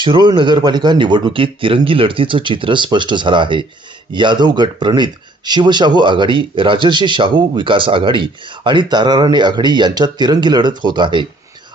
शिरोळ नगरपालिका निवडणुकीत तिरंगी लढतीचं चित्र स्पष्ट झालं आहे. यादव गट प्रणित शिवशाहू आघाडी राजर्षी शाहू विकास आघाडी आणि ताराराणे आघाडी यांच्यात तिरंगी लढत होत आहे.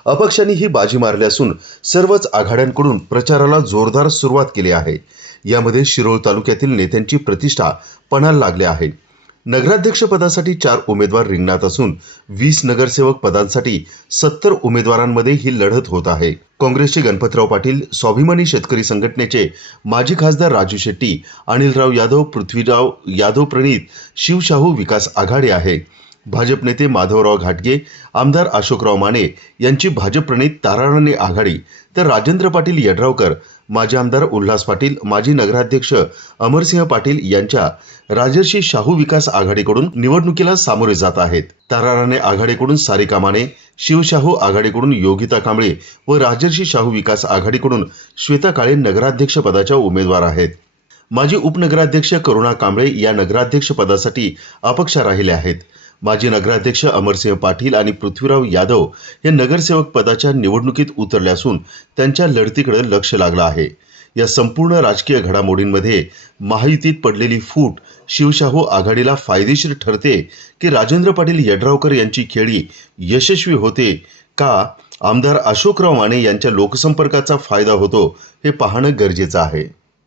अपक्षांनी ही बाजी मारली असून सर्वच आघाड्यांकडून प्रचाराला जोरदार सुरुवात केली आहे. यामध्ये शिरोळ तालुक्यातील नेत्यांची प्रतिष्ठा पणाला लागली आहे. नगराध्यक्ष पदासाठी चार उमेदवार रिंगणात असून वीस नगरसेवक पदांसाठी सत्तर उमेदवारांमध्ये ही लढत होत आहे. काँग्रेसचे गणपतराव पाटील स्वाभिमानी शेतकरी संघटनेचे माजी खासदार राजू शेट्टी अनिलराव यादव पृथ्वीराव यादव प्रणित शिवशाहू विकास आघाडी आहे. भाजप नेते माधवराव घाटगे आमदार अशोकराव माने यांची भाजप प्रणित ताराराणे आघाडी तर राजेंद्र पाटील यड्रावकर माजी आमदार उल्हास पाटील माजी नगराध्यक्ष अमरसिंह पाटील यांच्या राजर्षी शाहू विकास आघाडीकडून निवडणुकीला सामोरे जात आहेत. ताराराणे आघाडीकडून सारिका माने शिवशाहू आघाडीकडून योगिता कांबळे व राजर्षी शाहू विकास आघाडीकडून श्वेता काळे नगराध्यक्ष पदाच्या उमेदवार आहेत. माजी उपनगराध्यक्ष करुणा कांबळे या नगराध्यक्ष पदासाठी अपक्ष राहिले आहेत. माजी नगराध्यक्ष अमरसिंह पाटील आणि पृथ्वीराव यादव हे नगरसेवक पदाच्या निवडणुकीत उतरले असून त्यांच्या लढतीकडे लक्ष लागलं आहे. या संपूर्ण राजकीय घडामोडींमध्ये महायुतीत पडलेली फूट शिवशाहू आघाडीला फायदेशीर ठरते की राजेंद्र पाटील यड्रावकर यांची खेळी यशस्वी होते का? आमदार अशोकराव माने यांच्या लोकसंपर्काचा फायदा होतो हे पाहणं गरजेचं आहे.